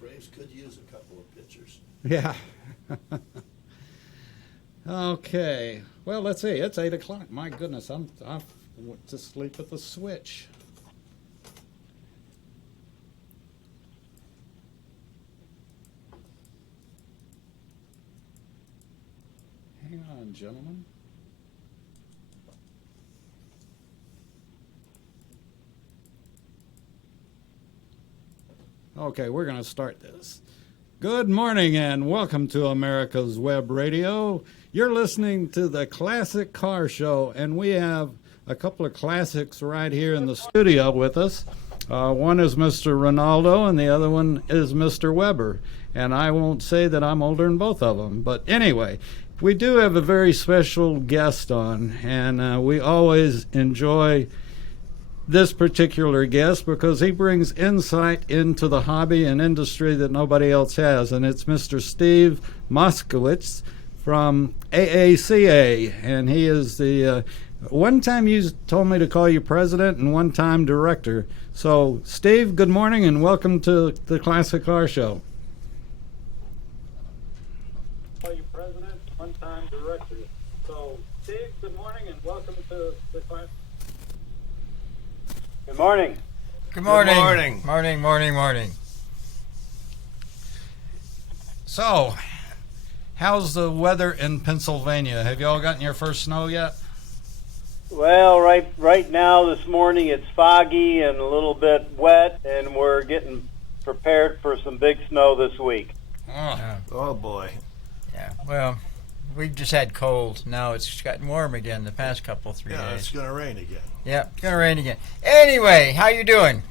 Braves could use a couple of pitchers. Yeah. Okay. Well, let's see. It's 8 o'clock. My goodness, I went to sleep at the switch. Hang on, gentlemen. Okay, we're going to start this. Good morning and welcome to America's Web Radio. You're listening to the Classic Car Show, and we have a couple of classics right here in the studio with us. One is Mr. Rinaldo, and the other one is Mr. Weber. And I won't say that I'm older than both of them, but anyway, we do have a very special guest on, and we always enjoy this particular guest because he brings insight into the hobby and industry that nobody else has, and it's Mr. Steve Moskowitz from AACA, and he is the one time you told me to call you president and one time director. So Steve, good morning and welcome to the Classic Car Show. Call you president, one time director. So Steve, good morning and welcome to the Classic. Good morning. Good morning. Good morning. Morning. So, how's the weather in Pennsylvania? Have you all gotten your first snow yet? Well, right now this morning it's foggy and a little bit wet, and we're getting prepared for some big snow this week. Oh boy. Yeah, well, we've just had cold. Now it's gotten warm again the past couple, 3 Yeah, days. it's going to rain again. Yeah, it's going to rain again. Anyway, how you doing?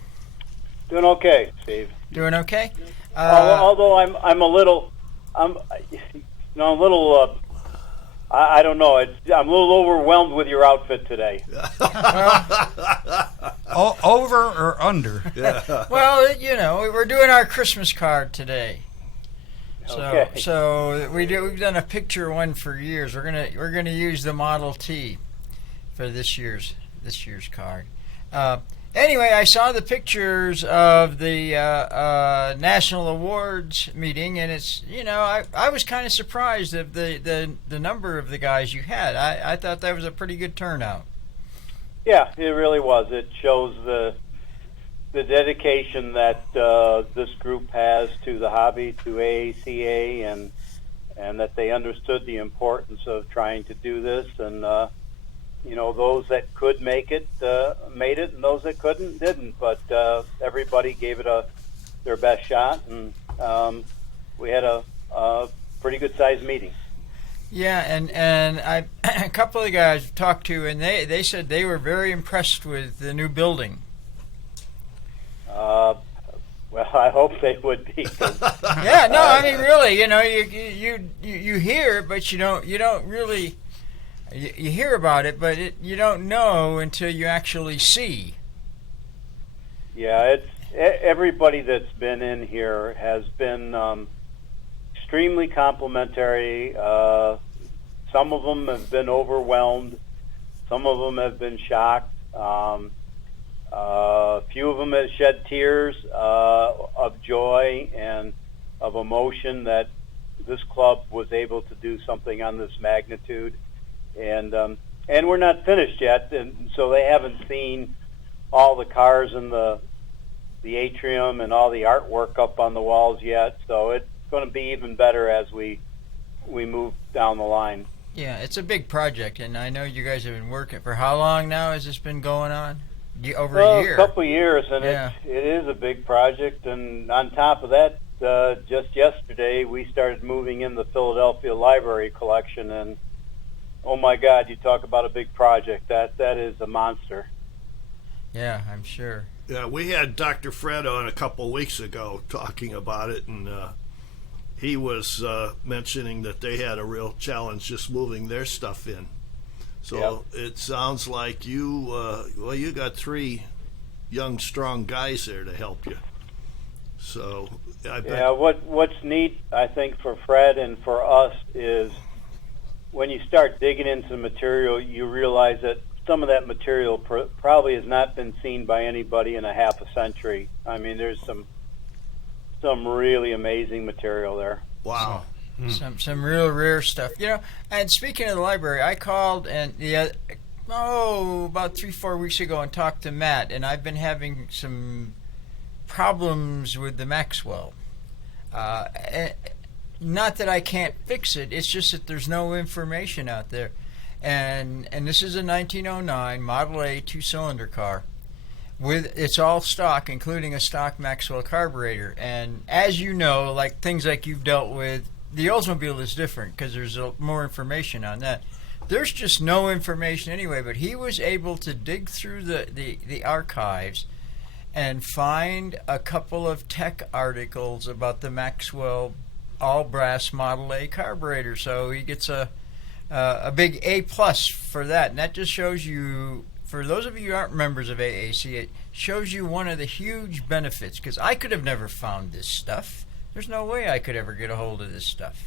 Doing okay, Steve. Doing okay? Although I don't know. I'm a little overwhelmed with your outfit today. Over or under? Yeah. Well, you know, we're doing our Christmas card today. Okay. So we've done a picture one for years. We're gonna use the Model T for this year's card. Anyway, I saw the pictures of the National Awards meeting, and it's, you know, I was kind of surprised at the number of the guys you had. I thought that was a pretty good turnout. Yeah, it really was. It shows the dedication that this group has to the hobby, to AACA, and that they understood the importance of trying to do this. And you know, those that could make it made it, and those that couldn't didn't. But everybody gave it their best shot, and we had a pretty good sized meeting. Yeah, and I a couple of the guys I talked to, and they said they were very impressed with the new building. Well, I hope they would be. Yeah, no, I mean really, you know, you hear it, but you don't really you hear about it, but you don't know until you actually see. Yeah, it's everybody that's been in here has been extremely complimentary. Some of them have been overwhelmed. Some of them have been shocked. A few of them have shed tears of joy and of emotion that this club was able to do something on this magnitude. And we're not finished yet, and so they haven't seen all the cars in the atrium and all the artwork up on the walls yet. So it's going to be even better as we move down the line. Yeah, it's a big project, and I know you guys have been working for how long now has this been going on? Over a year. A couple of years, and yeah. it is a big project. And on top of that, just yesterday we started moving in the Philadelphia Library collection, and oh my God, you talk about a big project. That is a monster. Yeah, I'm sure. Yeah, we had Dr. Fred on a couple of weeks ago talking about it, and he was mentioning that they had a real challenge just moving their stuff in. So yep. It sounds like you got 3 young, strong guys there to help you. So I bet. Yeah, what's neat, I think, for Fred and for us is when you start digging into the material, you realize that some of that material probably has not been seen by anybody in a half a century. I mean, there's some some really amazing material there. Wow. Some real rare stuff. And speaking of the library, I called and about 3-4 weeks ago and talked to Matt, and I've been having some problems with the Maxwell. Not that I can't fix it, it's just that there's no information out there. And this is a 1909 Model A 2-cylinder car. It's all stock, including a stock Maxwell carburetor. And as you know, like things like you've dealt with, the Oldsmobile is different because there's more information on that. There's just no information anyway, but he was able to dig through the archives and find a couple of tech articles about the Maxwell all-brass Model A carburetor. So he gets a big A+ for that. And that just shows you, for those of you who aren't members of AAC, it shows you one of the huge benefits, because I could have never found this stuff. There's no way I could ever get a hold of this stuff.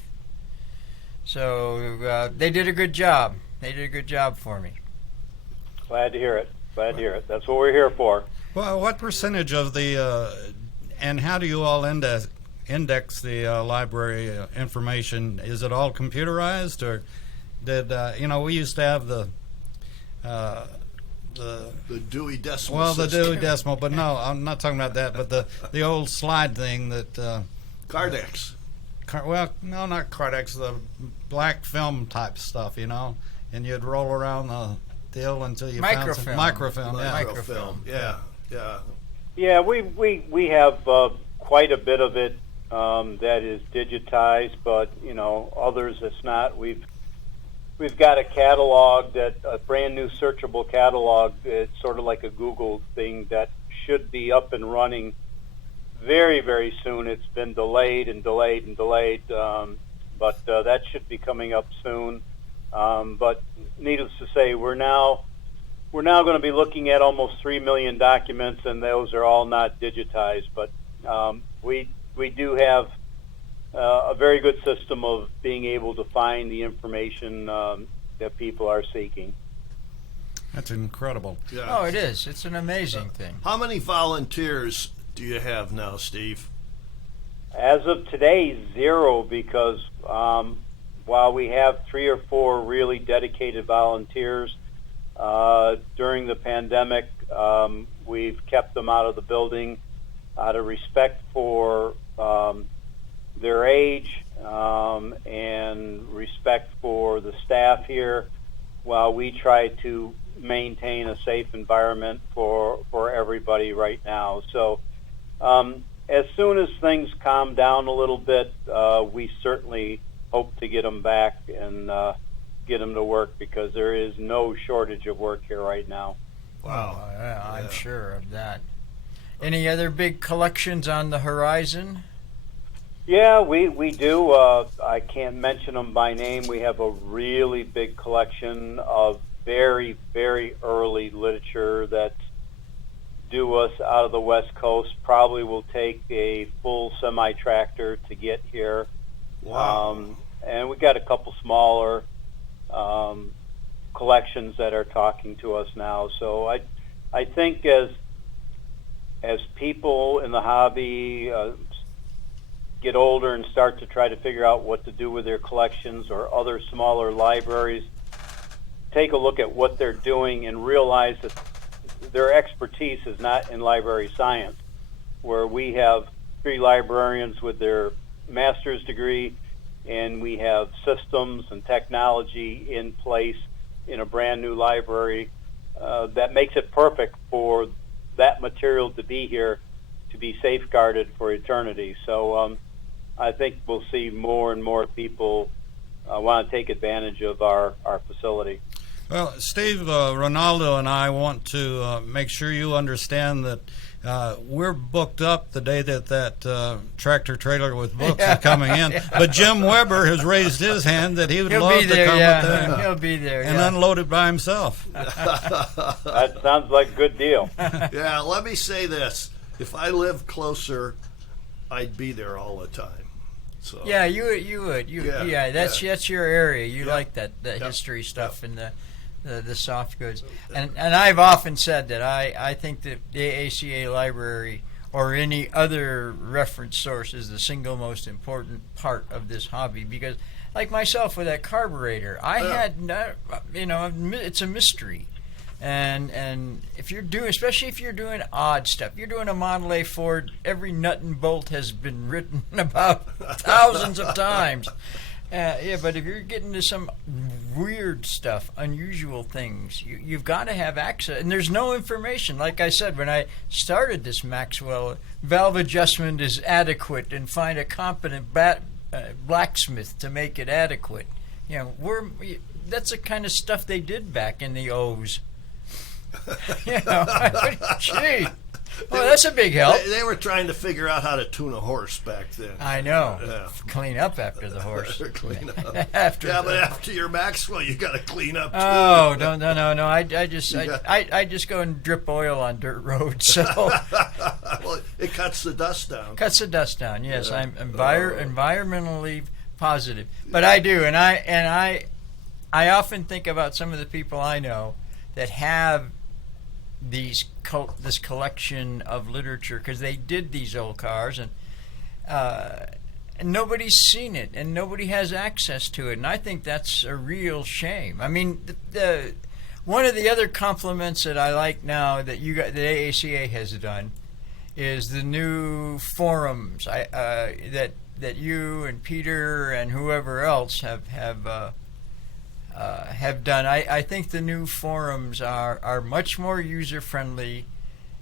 So they did a good job. They did a good job for me. Glad to hear it. That's what we're here for. Well, what percentage of the and how do you all index the library information? Is it all computerized, or did we used to have the Dewey Decimal well, the System. Dewey Decimal, but no, I'm not talking about that, but the old slide thing that Cardex. No, not Cardex, the black film type stuff, and you'd roll around the deal until you found some microfilm. Microfilm. Yeah. Yeah, we have quite a bit of it that is digitized, but others it's not. We've got a catalog, a brand new searchable catalog. It's sort of like a Google thing that should be up and running very, very soon. It's been delayed, but that should be coming up soon. But needless to say, we're now going to be looking at almost 3 million documents, and those are all not digitized. But we do have a very good system of being able to find the information that people are seeking. That's incredible. Yeah. Oh, it is. It's an amazing thing. How many volunteers do you have now, Steve? As of today, 0, because while we have 3 or 4 really dedicated volunteers, during the pandemic, we've kept them out of the building out of respect for their age and respect for the staff here, while we try to maintain a safe environment for everybody right now. So as soon as things calm down a little bit, we certainly hope to get them back and get them to work, because there is no shortage of work here right now. Wow. Oh, yeah, I'm sure of that. Any other big collections on the horizon? Yeah, we do. I can't mention them by name. We have a really big collection of very, very early literature that's due us out of the West Coast. Probably will take a full semi-tractor to get here. Wow. And we got a couple smaller collections that are talking to us now. So I think as people in the hobby get older and start to try to figure out what to do with their collections, or other smaller libraries take a look at what they're doing and realize that their expertise is not in library science, where we have 3 librarians with their master's degree, and we have systems and technology in place in a brand new library that makes it perfect for that material to be here, to be safeguarded for eternity. So I think we'll see more and more people want to take advantage of our facility. Well, Steve, Rinaldo and I want to make sure you understand that we're booked up the day that tractor trailer with books are coming in. But Jim Weber has raised his hand that he would love to come up there. He'll be there. And unload it by himself. That sounds like a good deal. Yeah, let me say this. If I lived closer, I'd be there all the time. So Yeah, you would. That's your area. You like that Yep. history stuff and the soft goods. And I've often said that I think that the ACA library or any other reference source is the single most important part of this hobby. Because, like myself with that carburetor, I had not, it's a mystery. And if you're doing, especially if you're doing odd stuff, you're doing a Model A Ford, every nut and bolt has been written about thousands of times. But if you're getting to some weird stuff, unusual things, you've got to have access. And there's no information. Like I said, when I started this Maxwell, valve adjustment is adequate, and find a competent blacksmith to make it adequate. That's the kind of stuff they did back in the O's. Gee. Well, that's a big help. They were trying to figure out how to tune a horse back then. I know. Yeah. Clean up after the horse. Clean up. But after your Maxwell, you got to clean up too. Oh, no. I just go and drip oil on dirt roads. So well, it cuts the dust down. Cuts the dust down. Yes, yeah. I'm environmentally positive, but I do, and I often think about some of the people I know that have this collection of literature, because they did these old cars, and nobody's seen it and nobody has access to it, and I think that's a real shame. I mean, one of the other compliments that I like now that that AACA has done is the new forums that you and Peter and whoever else have done. I think the new forums are much more user-friendly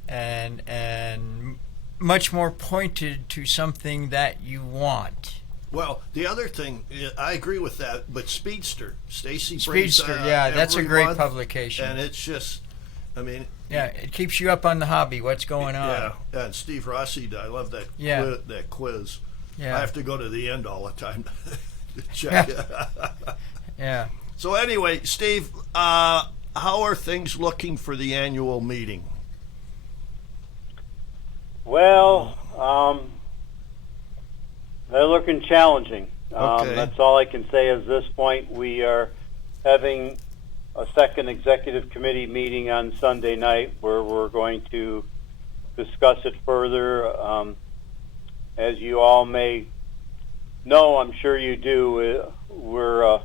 and much more pointed to something that you want. Well, the other thing, I agree with that, but Speedster, Stacy Speedster, that's a great publication. And it's just, it keeps you up on the hobby, what's going on. Yeah, and Steve Rossi, I love that that quiz. Yeah. I have to go to the end all the time to check it. Yeah. So anyway, Steve, how are things looking for the annual meeting? Well, they're looking challenging. Okay. That's all I can say at this point. We are having a second executive committee meeting on Sunday night where we're going to discuss it further. As you all may know, I'm sure you do, we're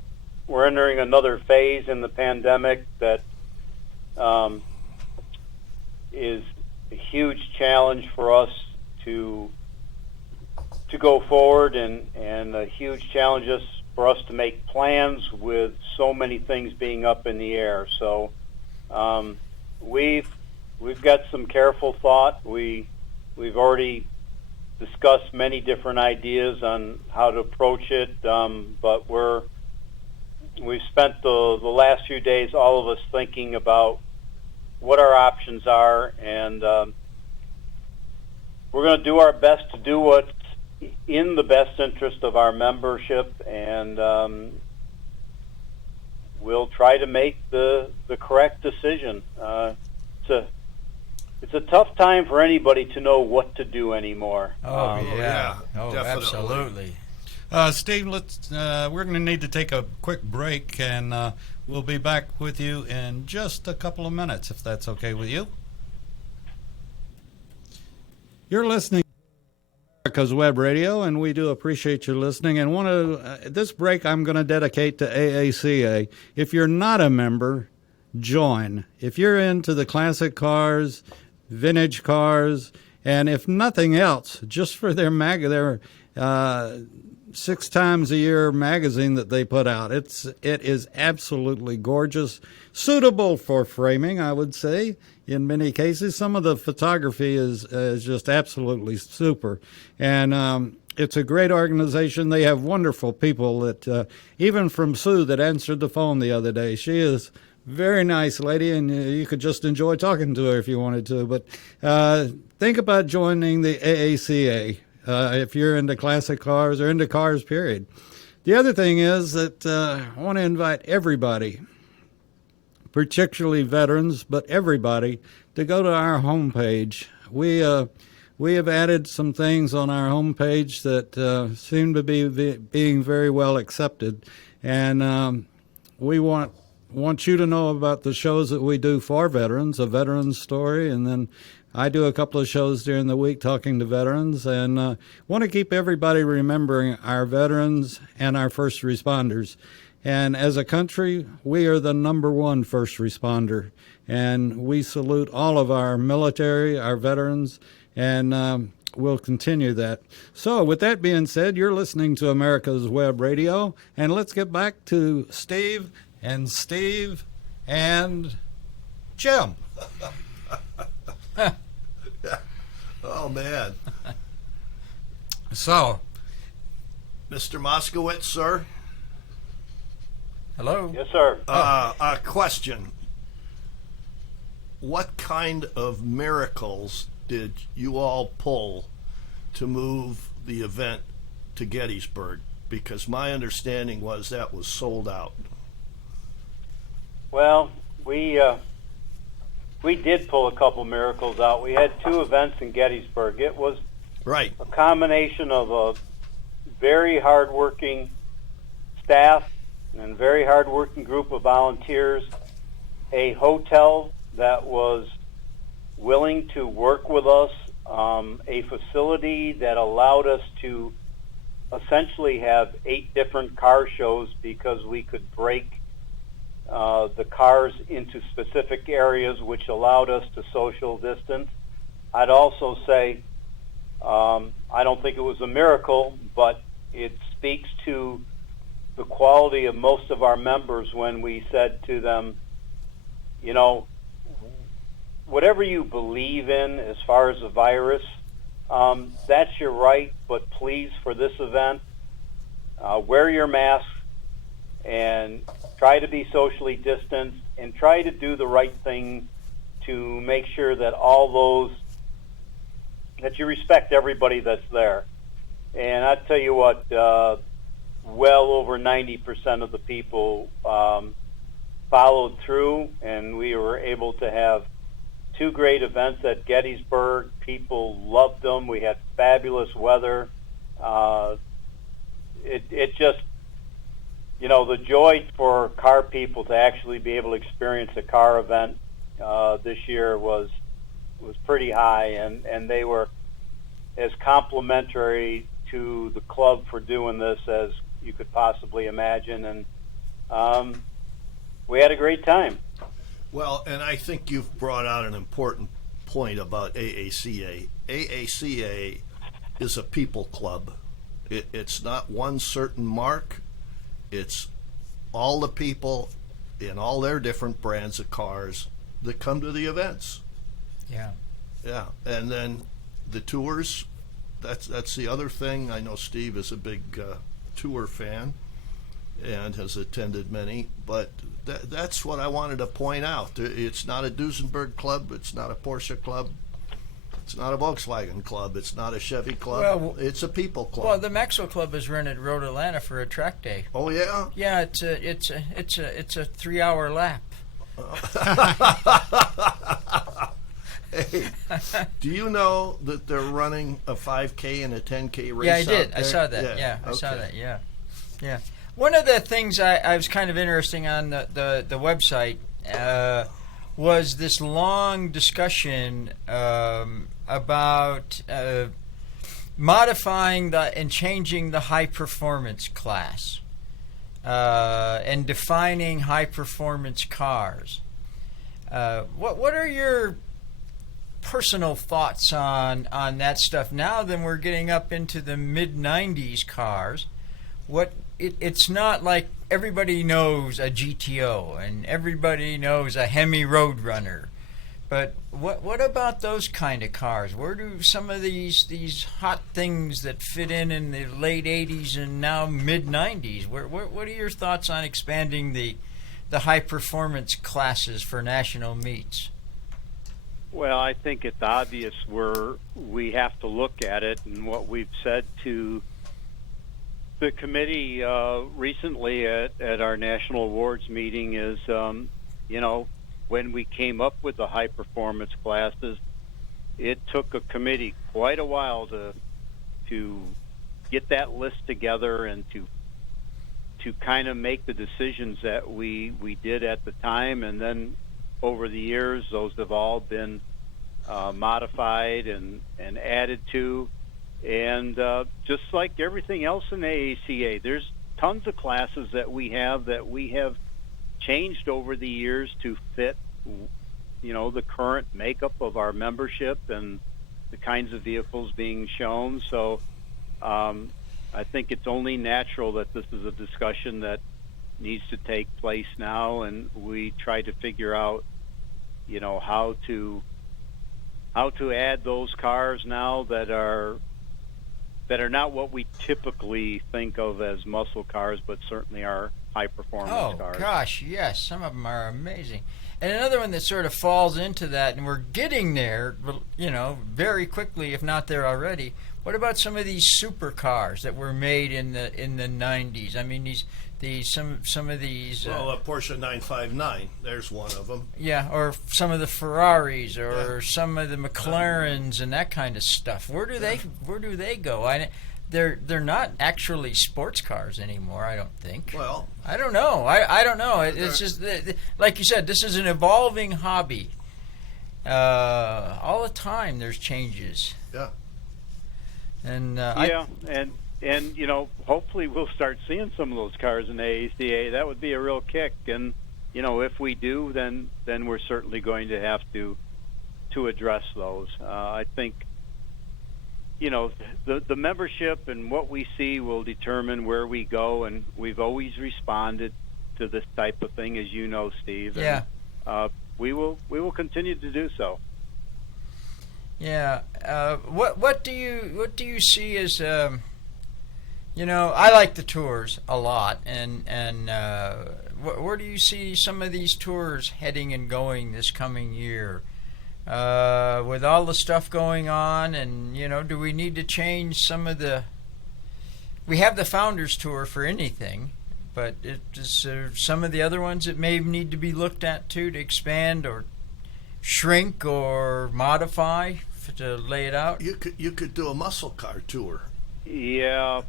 entering another phase in the pandemic that is a huge challenge for us to go forward, and a huge challenge for us to make plans with so many things being up in the air. So we've got some careful thought. We've already discussed many different ideas on how to approach it, but we've spent the last few days, all of us, thinking about what our options are, and we're going to do our best to do what's in the best interest of our membership, and we'll try to make the correct decision. It's a tough time for anybody to know what to do anymore. Oh, yeah. Oh, definitely. absolutely. Steve, we're going to need to take a quick break, and we'll be back with you in just a couple of minutes, if that's okay with you. You're listening to America's Web Radio, and we do appreciate you listening. And this break I'm going to dedicate to AACA. If you're not a member, join. If you're into the classic cars, vintage cars, and if nothing else, just for their 6 times a year magazine that they put out. It is absolutely gorgeous, suitable for framing, I would say, in many cases. Some of the photography is just absolutely super. And it's a great organization. They have wonderful people that, even from Sue that answered the phone the other day. She is very nice lady, and you could just enjoy talking to her if you wanted to. But think about joining the AACA. If you're into classic cars or into cars, period. The other thing is that I want to invite everybody, particularly veterans, but everybody, to go to our homepage. We have added some things on our homepage that seem to be being very well accepted, and we want you to know about the shows that we do for veterans, a veteran's story, and then I do a couple of shows during the week talking to veterans, and want to keep everybody remembering our veterans and our first responders. And as a country, we are the number one first responder, and we salute all of our military, our veterans, and we'll continue that. So with that being said, you're listening to America's Web Radio, and let's get back to Steve and Jim. Oh, man. So, Mr. Moskowitz, sir? Hello. Yes, sir. A question. What kind of miracles did you all pull to move the event to Gettysburg? Because my understanding was that was sold out. Well, we did pull a couple miracles out. We had 2 events in Gettysburg. It was Right. a combination of a very hardworking staff and very hardworking group of volunteers, a hotel that was willing to work with us, a facility that allowed us to essentially have 8 different car shows because we could break the cars into specific areas, which allowed us to social distance. I'd also say I don't think it was a miracle, but it speaks to the quality of most of our members when we said to them, you know, whatever you believe in as far as the virus, that's your right, but please, for this event, wear your mask and try to be socially distanced and try to do the right thing to make sure that that you respect everybody that's there. And I tell you what, well over 90% of the people followed through, and we were able to have 2 great events at Gettysburg. People loved them. We had fabulous weather. It just, you know, the joy for car people to actually be able to experience a car event this year was pretty high, and they were as complimentary to the club for doing this as you could possibly imagine, and we had a great time. Well, and I think you've brought out an important point about AACA. AACA is a people club. It's not one certain mark. It's all the people in all their different brands of cars that come to the events. Yeah. Yeah, and then the tours, that's the other thing. I know Steve is a big tour fan and has attended many, but that's what I wanted to point out. It's not a Duesenberg club, it's not a Porsche club, it's not a Volkswagen club, it's not a Chevy club, Well, it's a people club. Well, the Maxwell Club is rented Road Atlanta for a track day. Oh yeah? Yeah, it's a 3-hour lap. Hey, do you know that they're running a 5K and a 10K race? Yeah, I did. out I there? saw that. Yeah, I saw okay. that. Yeah, yeah. One of the things I was kind of interesting on the website was this long discussion about modifying and changing the high performance class and defining high performance cars. What are your personal thoughts on that stuff now? Then we're getting up into the mid 90s cars. It's not like everybody knows a GTO and everybody knows a Hemi Roadrunner, but what about those kind of cars? Where do some of these hot things that fit in the late 80s and now mid 90s? What are your thoughts on expanding the high performance classes for national meets? Well, I think it's obvious where we have to look at it, and what we've said to the committee recently at our national awards meeting is, you know, when we came up with the high performance classes, it took a committee quite a while to get that list together and to kind of make the decisions that we did at the time, and then over the years, those have all been modified and added to. And just like everything else in AACA, there's tons of classes that we have changed over the years to fit, the current makeup of our membership and the kinds of vehicles being shown. So I think it's only natural that this is a discussion that needs to take place now, and we try to figure out, how to add those cars now that are not what we typically think of as muscle cars, but certainly are high performance cars. Oh gosh, yes, some of them are amazing. And another one that sort of falls into that, and we're getting there, very quickly, if not there already. What about some of these supercars that were made in the 90s? I mean, some of these. Well, a Porsche 959. There's one of them. Yeah, or some of the Ferraris, or some of the McLarens and that kind of stuff. Where do they go? They're not actually sports cars anymore, I don't think. Well, I don't know. I don't know. It's just like you said. This is an evolving hobby. All the time, there's changes. Yeah. And and hopefully we'll start seeing some of those cars in AACA. That would be a real kick. And if we do, then we're certainly going to have to address those. I think the membership and what we see will determine where we go, and we've always responded to this type of thing, as you know, Steve. Yeah. And, we will continue to do so. Yeah. What do you see as I like the tours a lot, and where do you see some of these tours heading and going this coming year? With all the stuff going on, and do we need to change some of the? We have the Founders Tour for anything, but is some of the other ones that may need to be looked at too, to expand or shrink or modify to lay it out? You could do a muscle car tour. Yeah,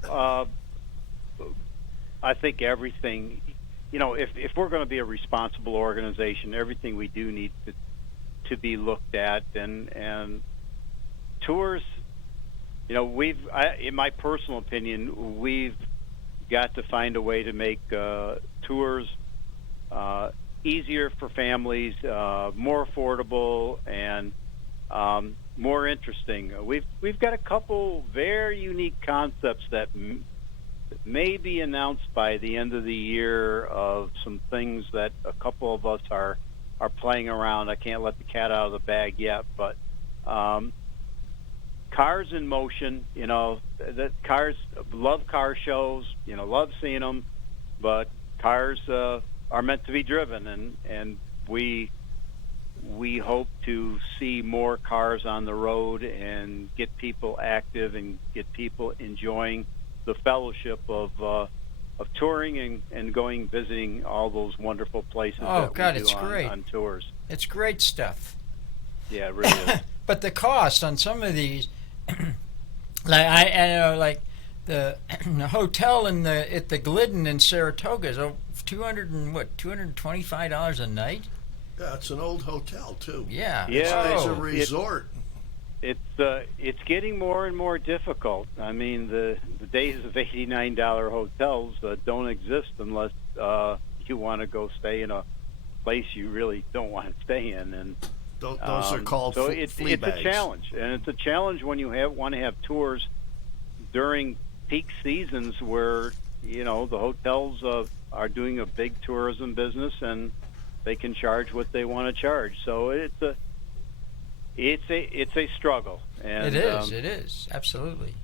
I think everything. If we're going to be a responsible organization, everything we do need to be looked at, and tours. In my personal opinion, we've got to find a way to make tours easier for families, more affordable, and more interesting. We've got a couple very unique concepts that may be announced by the end of the year, of some things that a couple of us are playing around. I can't let the cat out of the bag yet, but cars in motion, that cars, love car shows, love seeing them, but cars are meant to be driven, and we hope to see more cars on the road and get people active and get people enjoying the fellowship of touring and going visiting all those wonderful places that we do on tours. It's great stuff. Yeah, it really is. But the cost on some of these, like the hotel at the Glidden in Saratoga is $225 a night. Yeah, it's an old hotel too. Yeah, It's a resort. It's getting more and more difficult. I mean, the days of $89 hotels don't exist unless you want to go stay in a place you really don't want to stay in, and those are called it's flea bags. A challenge, and it's a challenge when you want to have tours during peak seasons where the hotels are doing a big tourism business, and they can charge what they want to charge. So it's a struggle. And, it is absolutely.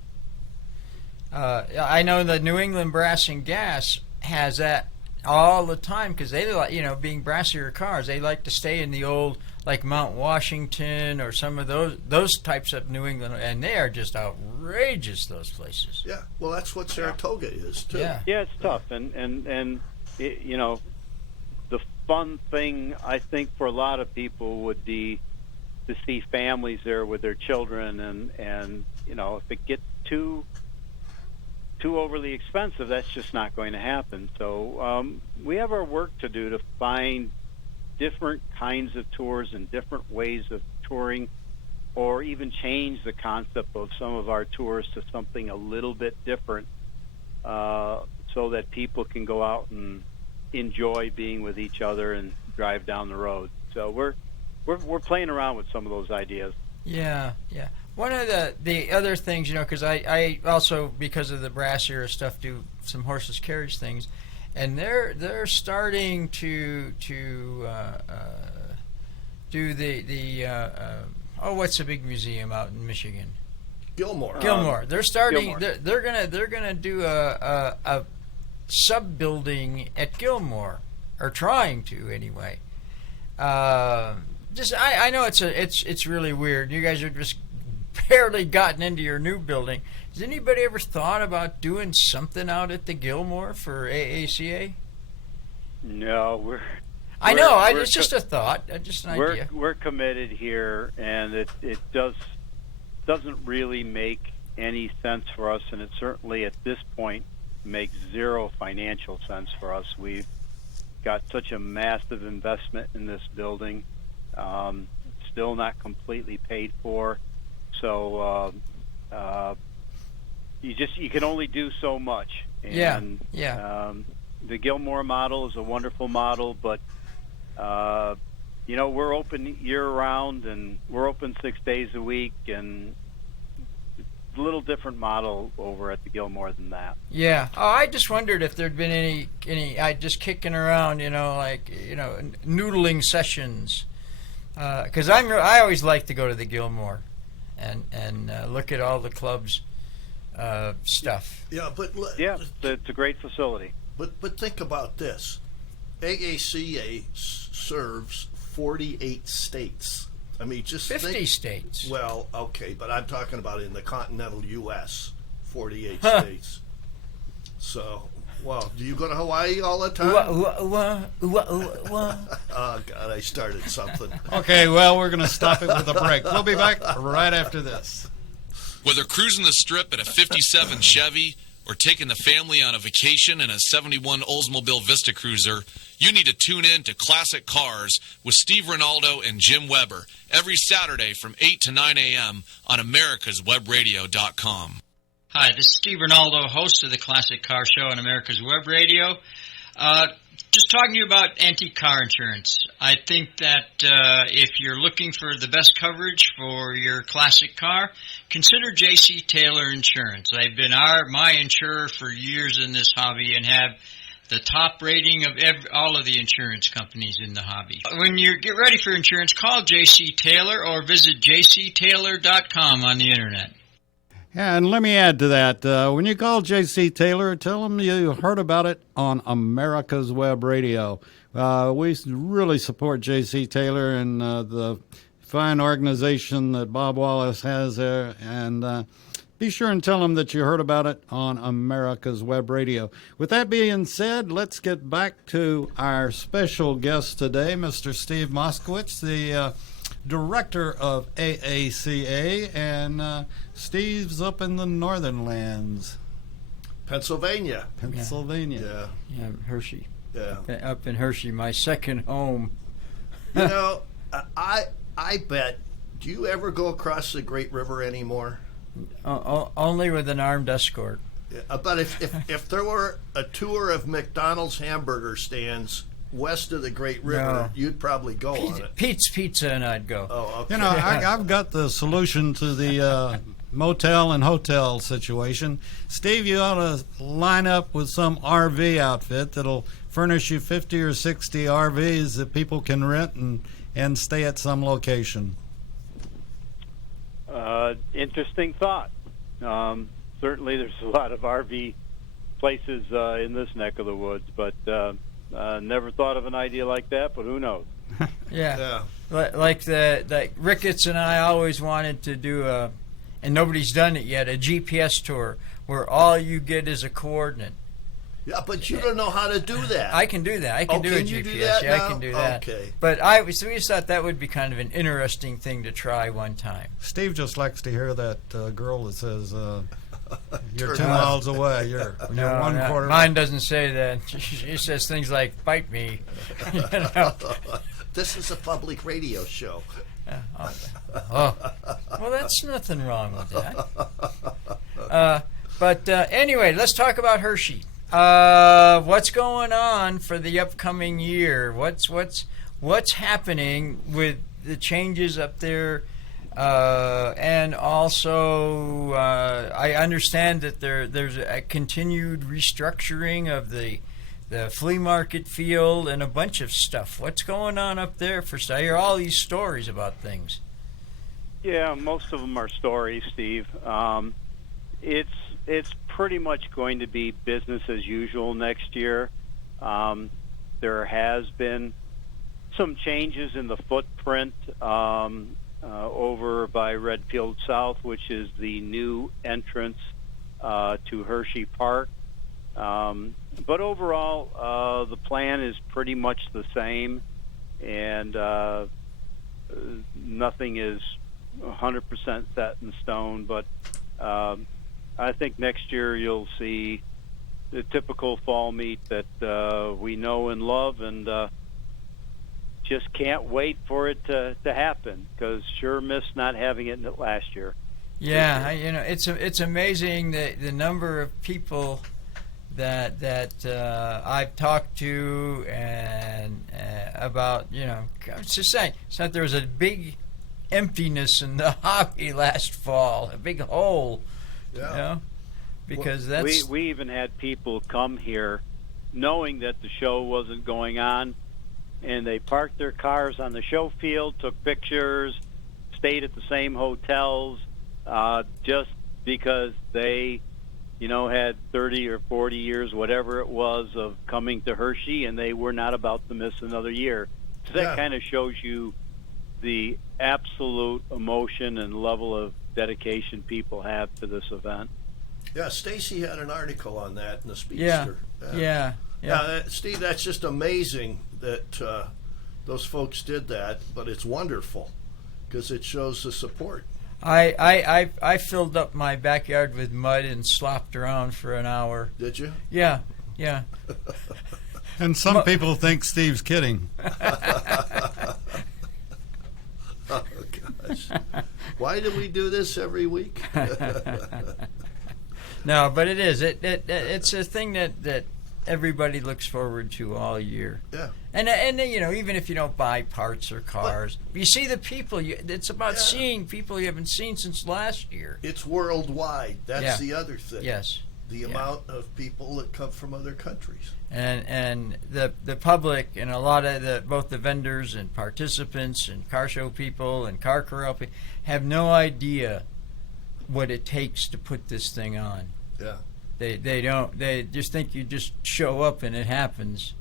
I know the New England Brass and Gas has that all the time, because they like, being brassier cars, they like to stay in the old, like Mount Washington or some of those types of New England, and they are just outrageous, those places. Yeah, well, that's what Saratoga is too. Yeah, it's tough, and the fun thing I think for a lot of people would be to see families there with their children, and if it gets too overly expensive, that's just not going to happen. So we have our work to do to find different kinds of tours and different ways of touring or even change the concept of some of our tours to something a little bit different, so that people can go out and enjoy being with each other and drive down the road. So we're playing around with some of those ideas. Yeah. One of the other things, because I also, because of the brass era stuff, do some horseless carriage things, and they're starting to do the what's the big museum out in Michigan? Gilmore. They're starting. Gilmore. They're gonna do a sub building at Gilmore, or trying to anyway. I know it's really weird. You guys are just barely gotten into your new building. Has anybody ever thought about doing something out at the Gilmore for AACA? No, it's just a thought, just an idea. We're committed here, and it doesn't really make any sense for us, and it certainly at this point makes zero financial sense for us. We've got such a massive investment in this building, still not completely paid for. So you can only do so much. And, the Gilmore model is a wonderful model, but we're open year round, and we're open 6 days a week, and a little different model over at the Gilmore than that. Yeah. Oh, I just wondered if there'd been any just kicking around, noodling sessions. Because I always like to go to the Gilmore and look at all the club's stuff. Yeah, but it's a great facility. But think about this: AACA serves 48 states. I mean, just 50 states. Well, okay, but I'm talking about in the continental U.S., 48 states. So, do you go to Hawaii all the time? Oh, God, I started something. Okay, well, we're going to stop it with a break. We'll be back right after this. Whether cruising the strip in a 57 Chevy or taking the family on a vacation in a 71 Oldsmobile Vista Cruiser, you need to tune in to Classic Cars with Steve Rinaldo and Jim Weber every Saturday from 8 to 9 a.m. on americaswebradio.com. Hi, this is Steve Rinaldo, host of the Classic Car Show on America's Web Radio. Just talking to you about antique car insurance. I think that if you're looking for the best coverage for your classic car, consider J.C. Taylor Insurance. I've been my insurer for years in this hobby and have the top rating of all of the insurance companies in the hobby. When you get ready for insurance, call J.C. Taylor or visit jctaylor.com on the Internet. Yeah, and let me add to that. When you call J.C. Taylor, tell them you heard about it on America's Web Radio. We really support J.C. Taylor and the fine organization that Bob Wallace has there. And be sure and tell them that you heard about it on America's Web Radio. With that being said, let's get back to our special guest today, Mr. Steve Moskowitz, the director of AACA, and Steve's up in the northern lands. Pennsylvania. Yeah. Yeah, Hershey. Yeah. Up in Hershey, my second home. I bet, do you ever go across the Great River anymore? Only with an armed escort. Yeah, but if there were a tour of McDonald's hamburger stands west of the Great River, you'd probably go on it. Pete's Pizza, and I'd go. Oh, okay. I've got the solution to the motel and hotel situation. Steve, you ought to line up with some RV outfit that'll furnish you 50 or 60 RVs that people can rent and stay at some location. Interesting thought. Certainly there's a lot of RV places in this neck of the woods, but never thought of an idea like that, but who knows? Yeah. Like Ricketts and I always wanted to do and nobody's done it yet, a GPS tour where all you get is a coordinate. Yeah, but you don't know how to do that. I can do that. I can do a can GPS. You do that yeah, now? I can do that. Okay. But so we just thought that would be kind of an interesting thing to try one time. Steve just likes to hear that girl that says, you're 2 miles away. You're 1 quarter. Mine doesn't say that. She says things like, bite me. This is a public radio show. Well, that's nothing wrong with that. But anyway, let's talk about Hershey. What's going on for the upcoming year? What's happening with the changes up there? And also, I understand that there's a continued restructuring of the flea market field and a bunch of stuff. What's going on up there? I hear all these stories about things. Yeah, most of them are stories, Steve. It's pretty much going to be business as usual next year. There has been some changes in the footprint over by Redfield South, which is the new entrance to Hershey Park. But overall, the plan is pretty much the same, and nothing is 100% set in stone. But I think next year you'll see the typical fall meet that we know and love, and just can't wait for it to happen, because sure missed not having it last year. Yeah, it's amazing the number of people that I've talked to and about, it's just saying, so there was a big emptiness in the hobby last fall, a big hole, because that's... We even had people come here knowing that the show wasn't going on, and they parked their cars on the show field, took pictures, stayed at the same hotels, just because they had 30 or 40 years, whatever it was, of coming to Hershey, and they were not about to miss another year. So that kind of shows you the absolute emotion and level of dedication people have to this event. Yeah, Stacy had an article on that in the Speedster. Yeah. Steve, that's just amazing that those folks did that, but it's wonderful because it shows the support. I filled up my backyard with mud and slopped around for an hour. Did you? Yeah. And some people think Steve's kidding. Oh, gosh. Why do we do this every week? No, but it is. It's a thing that everybody looks forward to all year. Yeah. And even if you don't buy parts or cars, you see the people. It's about seeing people you haven't seen since last year. It's worldwide. That's the other thing. Yes. The amount of people that come from other countries. And the public and a lot of both the vendors and participants and car show people and car corral people have no idea what it takes to put this thing on. Yeah. They don't. They just think you just show up and it happens.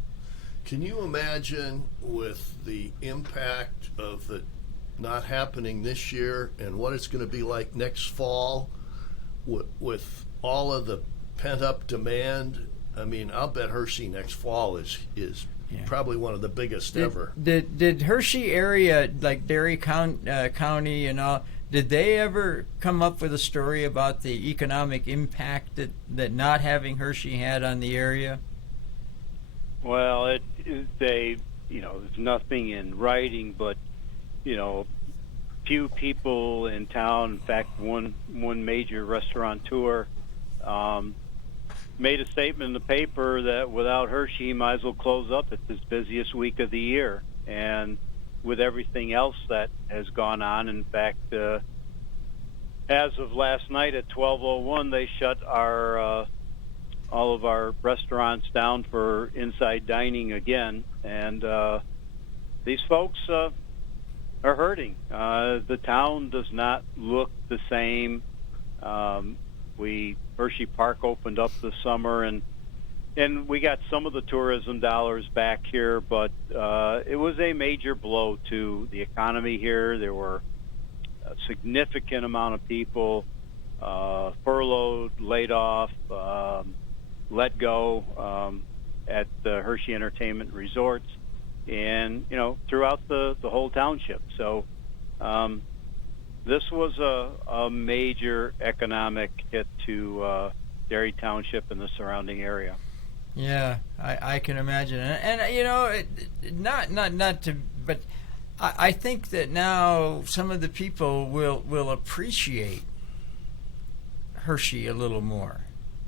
Can you imagine with the impact of it not happening this year and what it's going to be like next fall with all of the pent-up demand? I mean, I'll bet Hershey next fall is probably one of the biggest ever. Did Hershey area, like Dairy County and all, did they ever come up with a story about the economic impact that not having Hershey had on the area? Well, there's nothing in writing, but few people in town. In fact, one major restaurateur made a statement in the paper that without Hershey, he might as well close up. It's his busiest week of the year, and with everything else that has gone on. In fact, as of last night at 12:01, they shut all of our restaurants down for inside dining again, and these folks are hurting. The town does not look the same. Hershey Park opened up this summer, and we got some of the tourism dollars back here, but it was a major blow to the economy here. There were a significant amount of people furloughed, laid off, let go at the Hershey Entertainment Resorts, and throughout the whole township. So this was a major economic hit to Dairy Township and the surrounding area. Yeah, I can imagine, and not to, but I think that now some of the people will appreciate Hershey a little more.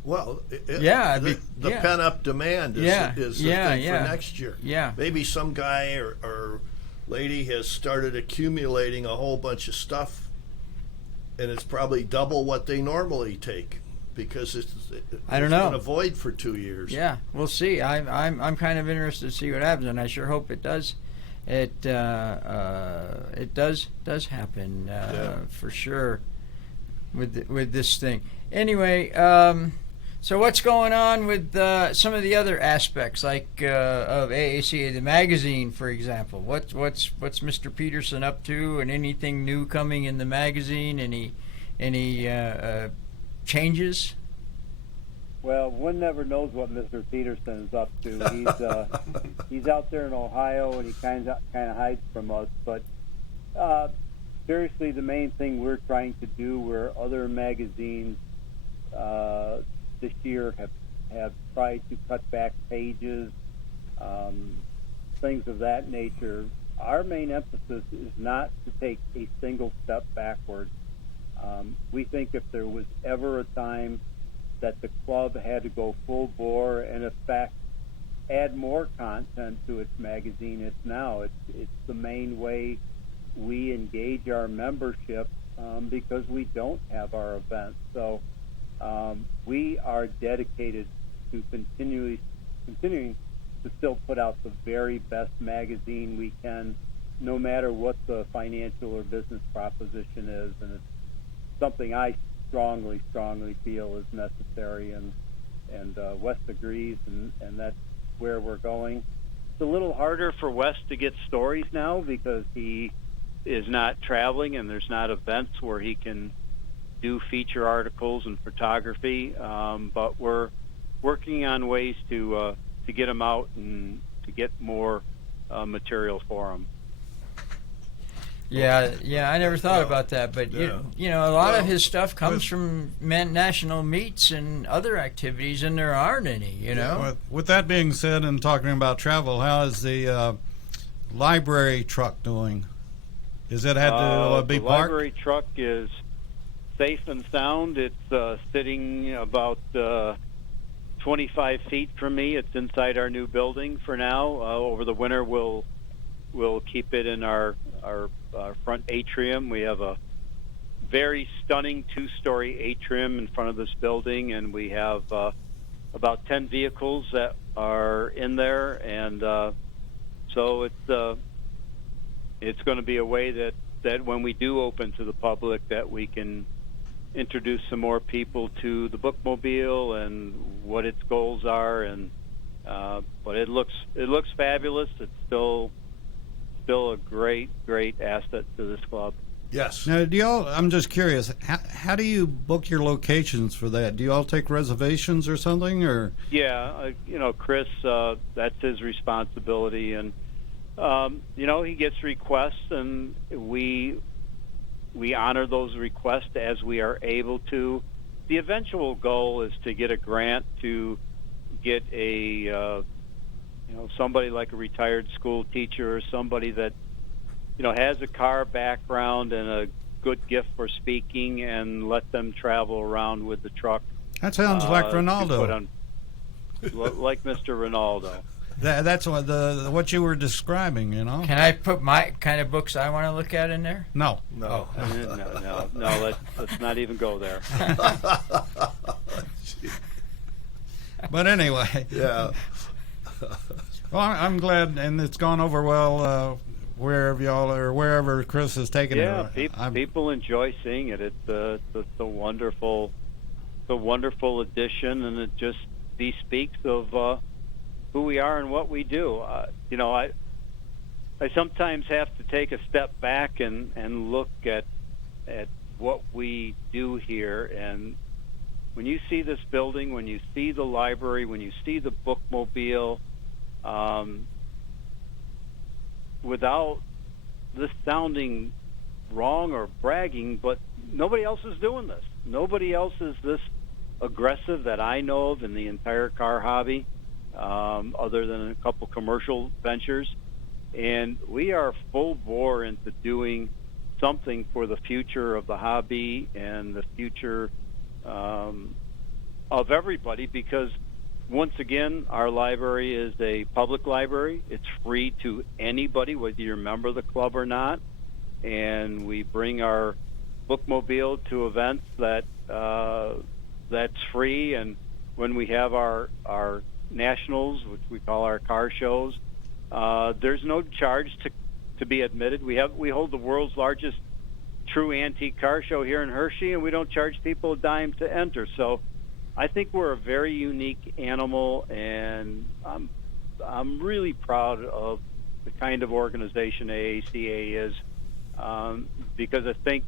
Well, the pent-up demand is the thing for next year. Yeah. Maybe some guy or lady has started accumulating a whole bunch of stuff, and it's probably double what they normally take because it's been a void for 2 years. Yeah, we'll see. I'm kind of interested to see what happens, and I sure hope it does. It does happen for sure with this thing. Anyway, so what's going on with some of the other aspects, like of AACA, the magazine, for example? What's Mr. Peterson up to, and anything new coming in the magazine? Any changes? Well, one never knows what Mr. Peterson is up to. He's out there in Ohio, and he kind of hides from us. But seriously, the main thing we're trying to do, where other magazines this year have tried to cut back pages, things of that nature. Our main emphasis is not to take a single step backwards. We think if there was ever a time that the club had to go full bore and, in fact, add more content to its magazine, it's now. It's the main way we engage our membership because we don't have our events. So we are dedicated to continuing to still put out the very best magazine we can, no matter what the financial or business proposition is. And it's something I strongly feel is necessary, and Wes agrees, and that's where we're going. It's a little harder for Wes to get stories now because he is not traveling and there's not events where he can do feature articles and photography, but we're working on ways to get him out and to get more material for him. Yeah, I never thought about that, but you know, a lot of his stuff comes from national meets and other activities, and there aren't any. You know. With that being said, and talking about travel, how is the library truck doing? Is it had to be the parked? Library truck is safe and sound. It's sitting about 25 feet from me. It's inside our new building for now. Over the winter, we'll keep it in our front atrium. We have a very stunning 2-story atrium in front of this building, and we have about 10 vehicles that are in there, and so it's going to be a way that when we do open to the public, that we can introduce some more people to the bookmobile and what its goals are, and but it looks fabulous. It's still a great asset to this club. Yes. Now, I'm just curious, how do you book your locations for that? Do you all take reservations or something, or? Yeah, Chris, that's his responsibility, and he gets requests, and we honor those requests as we are able to. The eventual goal is to get a grant to get a somebody like a retired school teacher or somebody that has a car background and a good gift for speaking, and let them travel around with the truck. That sounds like Rinaldo. Like Mr. Rinaldo. That's what you were describing, Can I put my kind of books I want to look at in there? No. No, let's not even go there. But anyway. Yeah. Well, I'm glad, and it's gone over well wherever y'all or wherever Chris has taken it. Yeah, people enjoy seeing it. It's a wonderful addition, and it just bespeaks of who we are and what we do. I sometimes have to take a step back and look at what we do here. And when you see this building, when you see the library, when you see the bookmobile, without this sounding wrong or bragging, but nobody else is doing this. Nobody else is this aggressive that I know of in the entire car hobby, other than a couple commercial ventures. And we are full bore into doing something for the future of the hobby and the future of everybody, because once again, our library is a public library. It's free to anybody, whether you're a member of the club or not. And we bring our bookmobile to events that's free. And when we have our nationals, which we call our car shows, there's no charge to be admitted. We hold the world's largest true antique car show here in Hershey, and we don't charge people a dime to enter. So I think we're a very unique animal, and I'm really proud of the kind of organization AACA is, because I think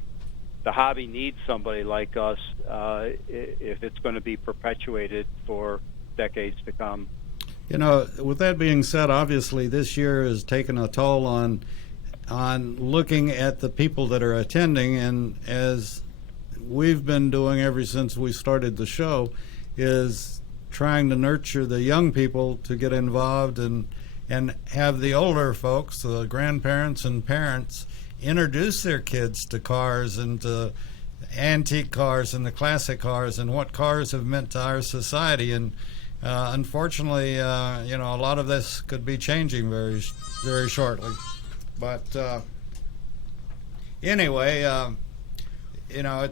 the hobby needs somebody like us if it's going to be perpetuated for decades to come. You know, with that being said, obviously this year has taken a toll on looking at the people that are attending, and as we've been doing ever since we started the show, is trying to nurture the young people to get involved and have the older folks, the grandparents and parents, introduce their kids to cars and to antique cars and the classic cars and what cars have meant to our society. And unfortunately, you know, a lot of this could be changing very, very shortly. But anyway, you know,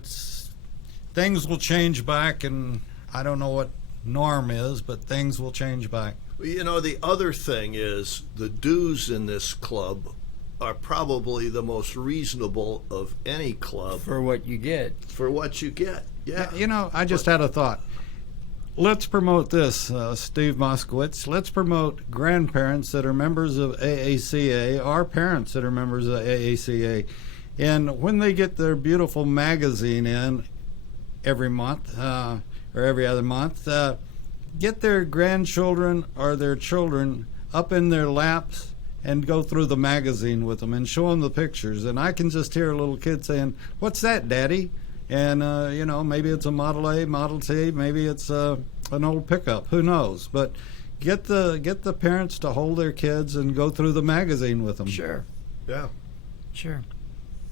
things will change back, and I don't know what norm is, but things will change back. You know, the other thing is the dues in this club are probably the most reasonable of any club. For what you get. For what you get, yeah. You know, I just had a thought. Let's promote this, Steve Moskowitz. Let's promote grandparents that are members of AACA, or parents that are members of AACA. And when they get their beautiful magazine in every month or every other month, get their grandchildren or their children up in their laps and go through the magazine with them and show them the pictures. And I can just hear a little kid saying, "What's that, Daddy?" And, you know, maybe it's a Model A, Model T, maybe it's an old pickup. Who knows? But get the parents to hold their kids and go through the magazine with them. Sure. Yeah. Sure.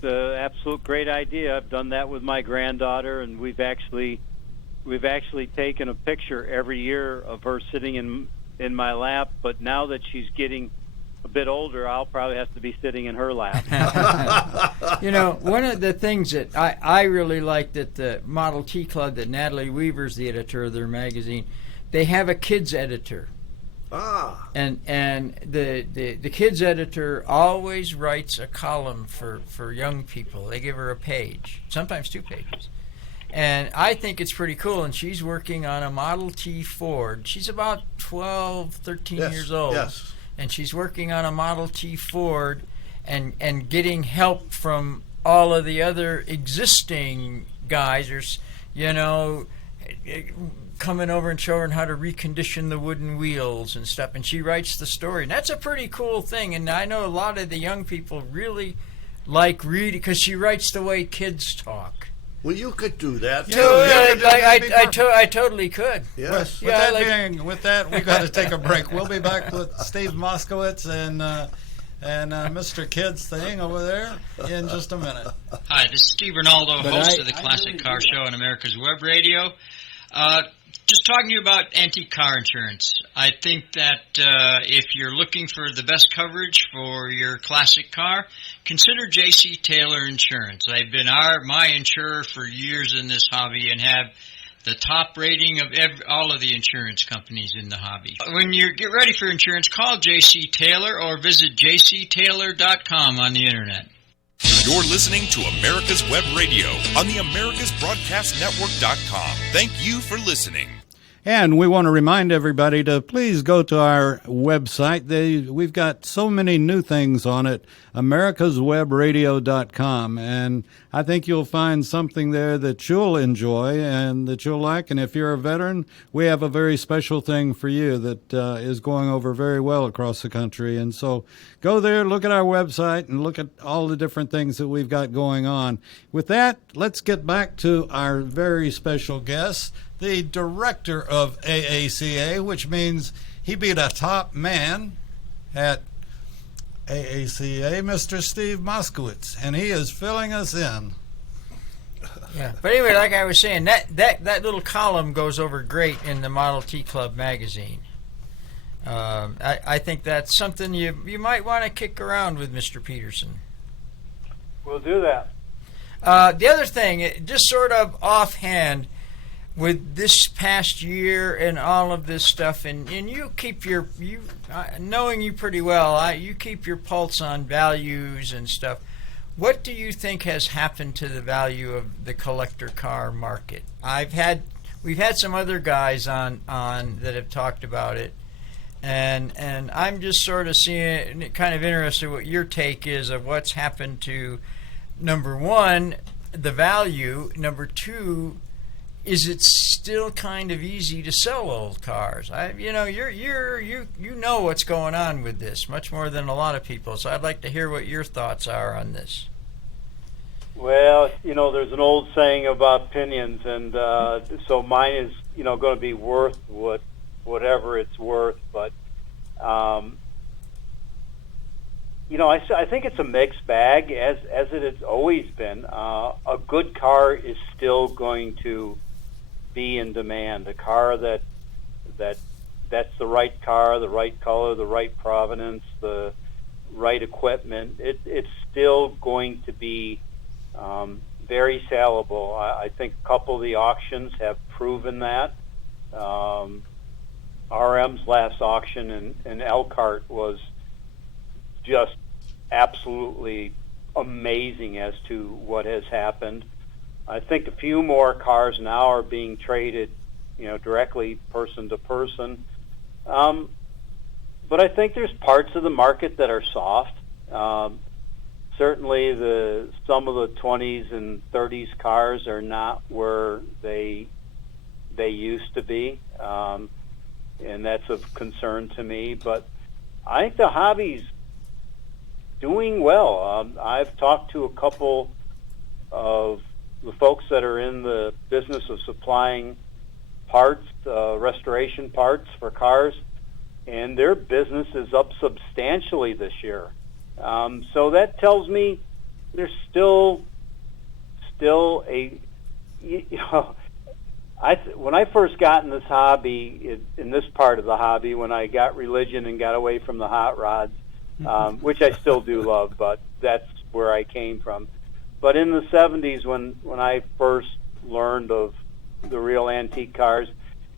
It's an absolute great idea. I've done that with my granddaughter, and we've actually taken a picture every year of her sitting in my lap. But now that she's getting a bit older, I'll probably have to be sitting in her lap. You know, one of the things that I really liked at the Model T Club, that Natalie Weaver's the editor of their magazine, they have a kids editor. Ah. And the kids editor always writes a column for young people. They give her a page, sometimes 2 pages. And I think it's pretty cool. And she's working on a Model T Ford. She's about 12, 13 years old. Yes. And she's working on a Model T Ford and getting help from all of the other existing guys. There's, you know, coming over and showing how to recondition the wooden wheels and stuff. And she writes the story. And that's a pretty cool thing. And I know a lot of the young people really like reading, because she writes the way kids talk. Well, you could do that. Yeah, I totally could. Yes. With that, we've got to take a break. We'll be back with Steve Moskowitz and Mr. Kids thing over there in just a minute. Hi, this is Steve Rinaldo, host of the Classic Car Show on America's Web Radio. Just talking to you about antique car insurance. I think that if you're looking for the best coverage for your classic car, consider J.C. Taylor Insurance. They've been my insurer for years in this hobby and have the top rating of all of the insurance companies in the hobby. When you get ready for insurance, call J.C. Taylor or visit jctaylor.com on the Internet. You're listening to America's Web Radio on the AmericasBroadcastNetwork.com. Thank you for listening. And we want to remind everybody to please go to our website. We've got so many new things on it, americaswebradio.com. And I think you'll find something there that you'll enjoy and that you'll like. And if you're a veteran, we have a very special thing for you that is going over very well across the country. And so go there, look at our website, and look at all the different things that we've got going on. With that, let's get back to our very special guest, the director of AACA, which means he be the top man at AACA, Mr. Steve Moskowitz, and he is filling us in. Yeah, but anyway, like I was saying, that little column goes over great in the Model T Club magazine. I think that's something you might want to kick around with Mr. Peterson. We'll do that. The other thing, just sort of offhand, with this past year and all of this stuff, and you keep knowing you pretty well, you keep your pulse on values and stuff. What do you think has happened to the value of the collector car market? We've had some other guys on that have talked about it, and I'm just sort of kind of interested what your take is of what's happened to, number one, the value. Number two, is it still kind of easy to sell old cars? You know what's going on with this much more than a lot of people. So I'd like to hear what your thoughts are on this. Well, there's an old saying about opinions, and so mine is, going to be worth whatever it's worth. But I think it's a mixed bag, as it has always been. A good car is still going to be in demand. A car that's the right car, the right color, the right provenance, the right equipment. It's still going to be very saleable. I think a couple of the auctions have proven that. RM's last auction in Elkhart was just absolutely amazing as to what has happened. I think a few more cars now are being traded, directly person to person. But I think there's parts of the market that are soft. Certainly some of the 20s and 30s cars are not where they used to be, and that's of concern to me. But I think the hobby's doing well. I've talked to a couple of the folks that are in the business of supplying parts, restoration parts for cars, and their business is up substantially this year. So that tells me there's still a, when I first got in this hobby, in this part of the hobby, when I got religion and got away from the hot rods, which I still do love, but that's where I came from. But in the 70s, when I first learned of the real antique cars,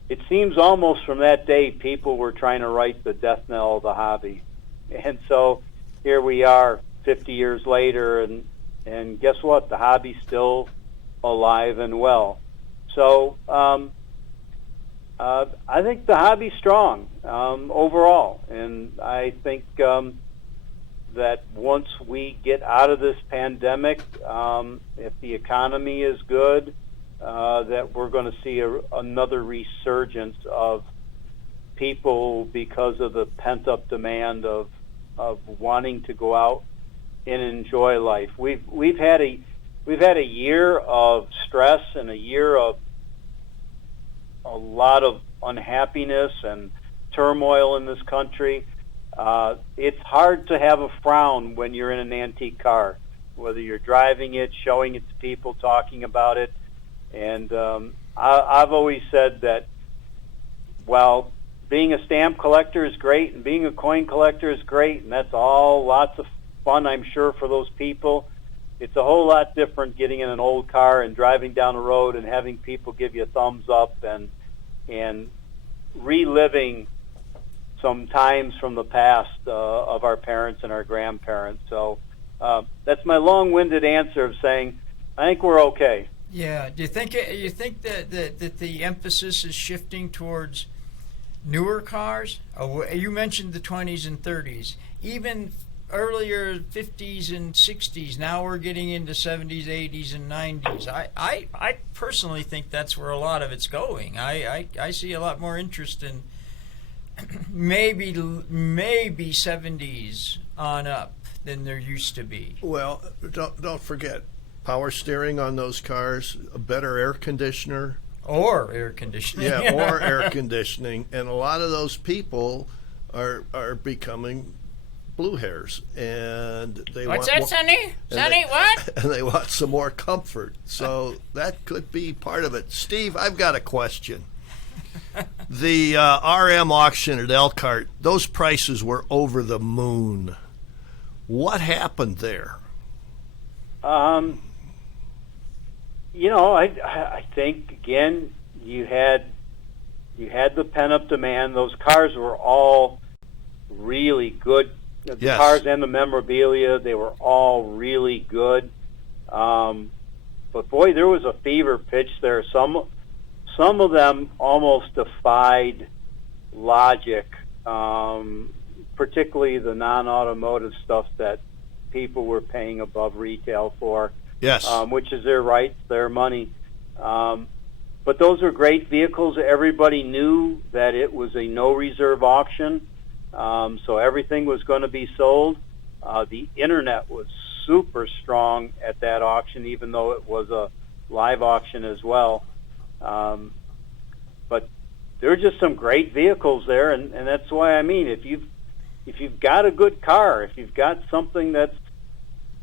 it seems almost from that day people were trying to write the death knell of the hobby. And so here we are 50 years later, and guess what? The hobby's still alive and well. So I think the hobby's strong overall, and I think that once we get out of this pandemic, if the economy is good, that we're going to see another resurgence of people because of the pent-up demand of wanting to go out and enjoy life. We've had a year of stress and a year of a lot of unhappiness and turmoil in this country. It's hard to have a frown when you're in an antique car, whether you're driving it, showing it to people, talking about it. And I've always said that while being a stamp collector is great and being a coin collector is great, and that's all lots of fun, I'm sure, for those people, it's a whole lot different getting in an old car and driving down the road and having people give you a thumbs up and reliving some times from the past of our parents and our grandparents. So that's my long-winded answer of saying I think we're okay. Yeah. Do you think that the emphasis is shifting towards newer cars? You mentioned the 20s and 30s. Even earlier 50s and 60s. Now we're getting into 70s, 80s, and 90s. I personally think that's where a lot of it's going. I see a lot more interest in maybe 70s on up than there used to be. Well, don't forget, power steering on those cars, a better air conditioner. Or air conditioning. Yeah, or air conditioning. And a lot of those people are becoming blue hairs, and they What's want that, Sonny? Sonny, what? and they want some more comfort. So that could be part of it. Steve, I've got a question. The RM auction at Elkhart, those prices were over the moon. What happened there? I think again you had the pent-up demand. Those cars were all really good. The Yes. cars and the memorabilia, they were all really good. But boy, there was a fever pitch there. Some of them almost defied logic, particularly the non-automotive stuff that people were paying above retail for. Yes. Which is their right, their money. But those are great vehicles. Everybody knew that it was a no-reserve auction, so everything was going to be sold. The internet was super strong at that auction, even though it was a live auction as well. But there are just some great vehicles there, and that's why if you've got a good car, if you've got something that's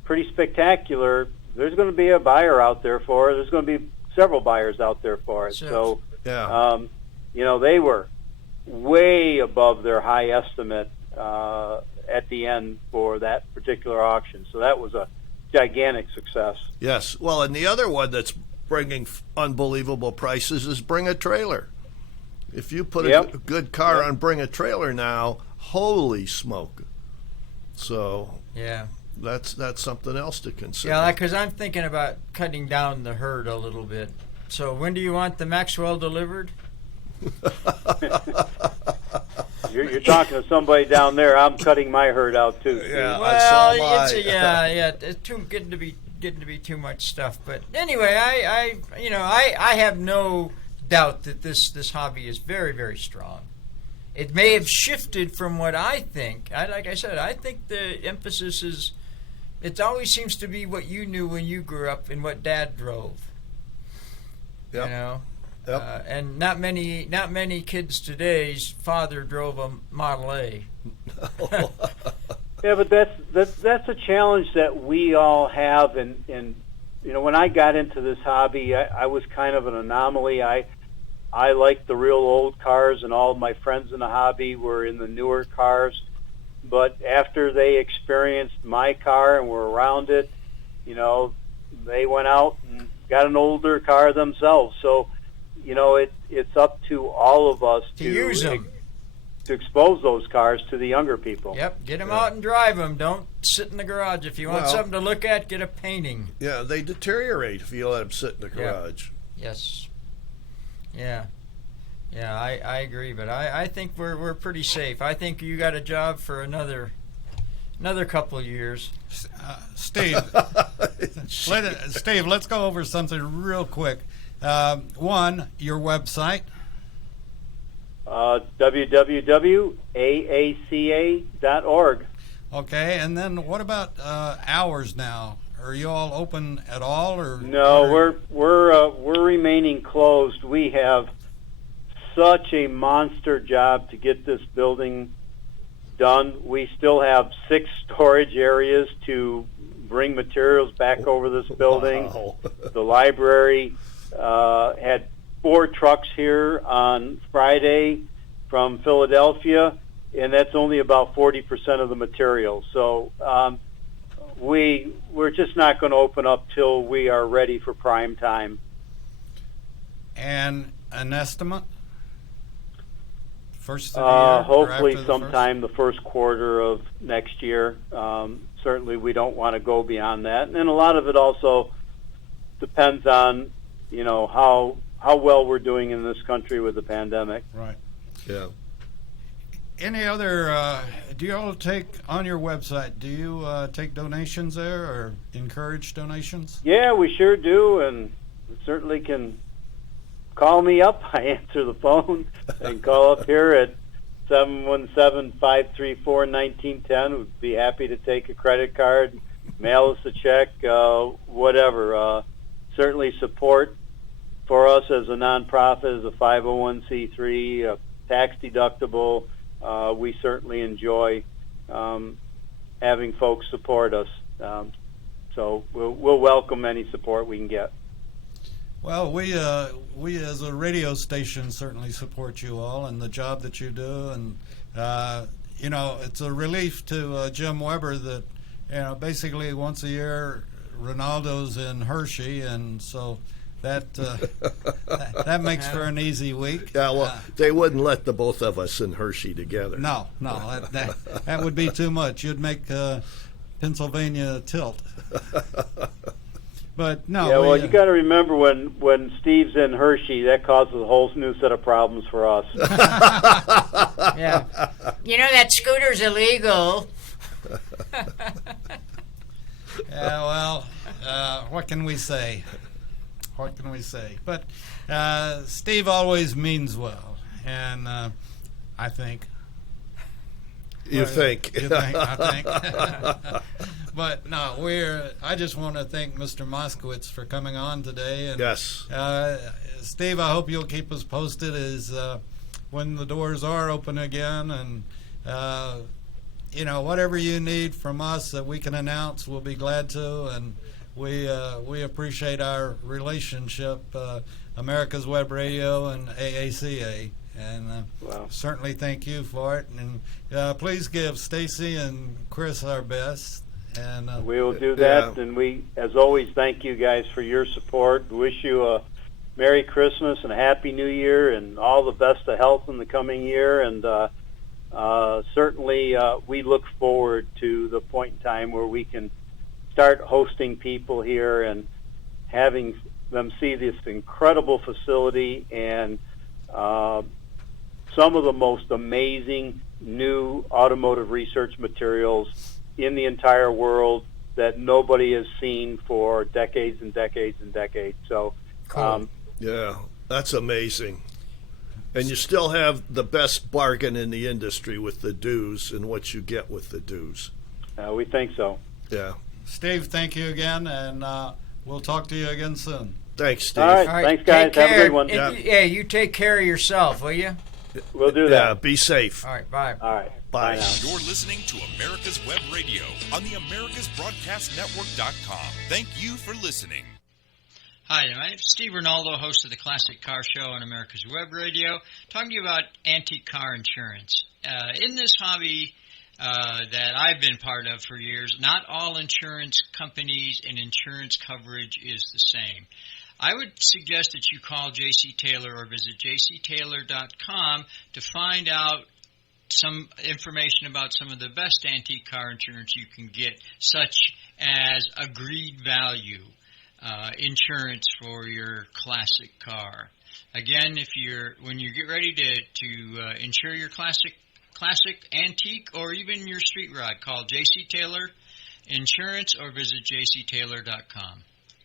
pretty spectacular, there's going to be a buyer out there for it. There's going to be several buyers out there for it. So, yeah. They were way above their high estimate at the end for that particular auction. So that was a gigantic success. Yes. Well, and the other one that's bringing unbelievable prices is Bring a Trailer. If you put a good car on Bring a Trailer now, holy smoke. So Yeah. that's something else to consider. Yeah, because I'm thinking about cutting down the herd a little bit. So when do you want the Maxwell delivered? You're talking to somebody down there. I'm cutting my herd out too. Steve. Yeah. Well, so it's getting to be too much stuff. But anyway, I have no doubt that this hobby is very, very strong. It may have shifted from what I think. Like I said, I think the emphasis is. It always seems to be what you knew when you grew up and what Dad drove. Yep. You know, Yep. and not many kids today's father drove a Model A. Yeah, but that's a challenge that we all have, and when I got into this hobby, I was kind of an anomaly. I liked the real old cars, and all of my friends in the hobby were in the newer cars. But after they experienced my car and were around it, they went out and got an older car themselves. So, it's up to all of us To use them. to expose those cars to the younger people. Yep, get them out and drive them. Don't sit in the garage. If you want Well- something to look at, get a painting. Yeah, they deteriorate if you let them sit in the garage. Yes. Yeah. Yeah, I agree, but I think we're pretty safe. I think you got a job for another couple of years. Steve, Steve, let's go over something real quick. One, your website. www.aaca.org. Okay, and then what about hours now? Are you all open at all, or No, we're remaining closed. We have such a monster job to get this building done. We still have 6 storage areas to bring materials back over this building. Wow. The library had 4 trucks here on Friday from Philadelphia, and that's only about 40% of the material. So we're just not going to open up till we are ready for prime time. and an estimate? First of the year, or Hopefully after the sometime the first quarter of next year. Certainly we don't want to go beyond that. And a lot of it also depends on, how well we're doing in this country with the pandemic. first? Right. Yeah. Any other? Do you all take on your website? Do you take donations there or encourage donations? Yeah, we sure do, and certainly can call me up. I answer the phone and call up here at 717-534-1910. Would be happy to take a credit card, mail us a check, whatever. Certainly support for us as a nonprofit, as a 501c3, tax deductible. We certainly enjoy having folks support us. So we'll welcome any support we can get. Well, we as a radio station certainly support you all and the job that you do, and it's a relief to Jim Weber that basically once a year Rinaldo's in Hershey, and so that that makes for an easy week. Yeah, well, they wouldn't let the both of us in Hershey together. No, that would be too much. You'd make Pennsylvania tilt. But no. Yeah, well, you got to remember when Steve's in Hershey, that causes a whole new set of problems for us. Yeah. That scooter's illegal. Yeah, well, what can we say? What can we say? But Steve always means well, and I think. You think? You think? I think. But no, I just want to thank Mr. Moskowitz for coming on today. And, yes. Steve, I hope you'll keep us posted as when the doors are open again, and whatever you need from us that we can announce, we'll be glad to. And we appreciate our relationship, America's Web Radio and AACA. And certainly thank you for it. And please give Stacy and Chris our best. And we will do that. Yeah. And we, as always, thank you guys for your support. We wish you a Merry Christmas and a Happy New Year and all the best of health in the coming year. And certainly we look forward to the point in time where we can start hosting people here and having them see this incredible facility and some of the most amazing new automotive research materials in the entire world that nobody has seen for decades and decades and decades. So, cool. Yeah, that's amazing. And you still have the best bargain in the industry with the dues and what you get with the dues. We think so. Yeah. Steve, thank you again, and we'll talk to you again soon. Thanks, Steve. All right. Thanks, guys. Have a good one. Yeah, you take care of yourself, will you? We'll do that. Yeah, be safe. All right, bye. All right. Bye. You're listening to America's Web Radio on the AmericasBroadcastNetwork.com. Thank you for listening. Hi, my name is Steve Rinaldo, host of the Classic Car Show on America's Web Radio, talking to you about antique car insurance. In this hobby that I've been part of for years, not all insurance companies and insurance coverage is the same. I would suggest that you call J.C. Taylor or visit jctaylor.com to find out some information about some of the best antique car insurance you can get, such as agreed value insurance for your classic car. Again, when you get ready to insure your classic, antique, or even your street rod, call J.C. Taylor Insurance or visit jctaylor.com.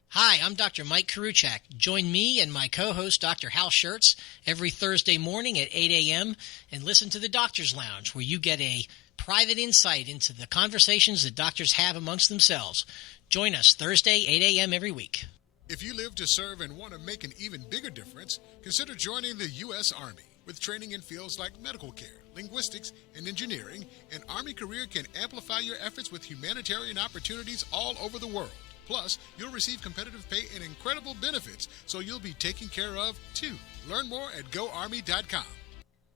Hi, I'm Dr. Mike Karuchak. Join me and my co-host, Dr. Hal Schertz, every Thursday morning at 8 a.m. and listen to the Doctor's Lounge, where you get a private insight into the conversations that doctors have amongst themselves. Join us Thursday, 8 a.m. every week. If you live to serve and want to make an even bigger difference, consider joining the U.S. Army. With training in fields like medical care, linguistics, and engineering, an Army career can amplify your efforts with humanitarian opportunities all over the world. Plus, you'll receive competitive pay and incredible benefits, so you'll be taken care of, too. Learn more at GoArmy.com.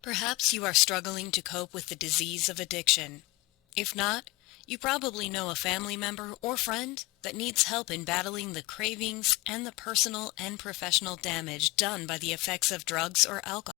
Perhaps you are struggling to cope with the disease of addiction. If not, you probably know a family member or friend that needs help in battling the cravings and the personal and professional damage done by the effects of drugs or alcohol.